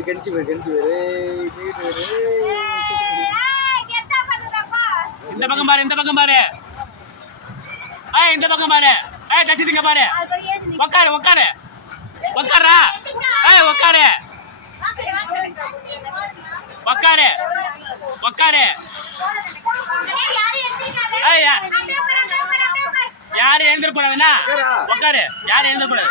கெஞ்சி பேரு இந்த பக்கம் பாரு இந்த பக்கம் பாரு இந்த பக்கம் பாரு தச்சிங்க பாரு உட்காரு உட்காரு உட்காரா உட்காரு உட்காரு உட்காரு யாரும் எழுந்திரக்கூடாதுன்னா உட்காரு யாரும் எழுந்திரக்கூடாது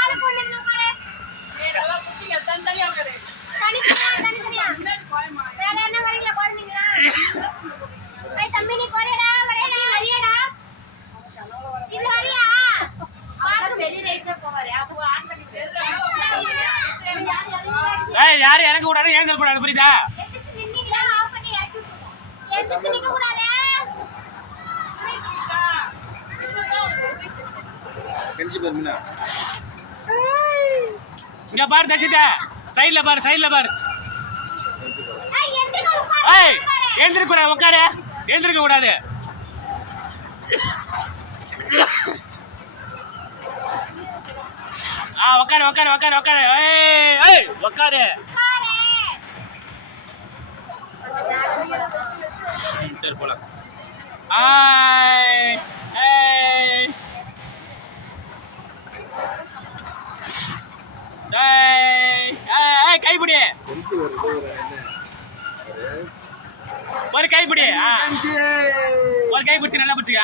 யாரும் இறங்க கூடாது எழுந்திர கூடாது புரியுதா இங்க பாரு தச்சிட்ட சைடுல பாரு சைடுல பாரு எழுந்திருக்க கூடாது உட்காரு எழுந்திருக்க கூடாது உட்காரு உட்காரு உட்காரு உட்காரு உட்காரு சரி போலாம் கைப்பிடி ஒரு கைப்பிடி ஒரு கை பிடிச்சி நல்லா பிடிச்சிக்க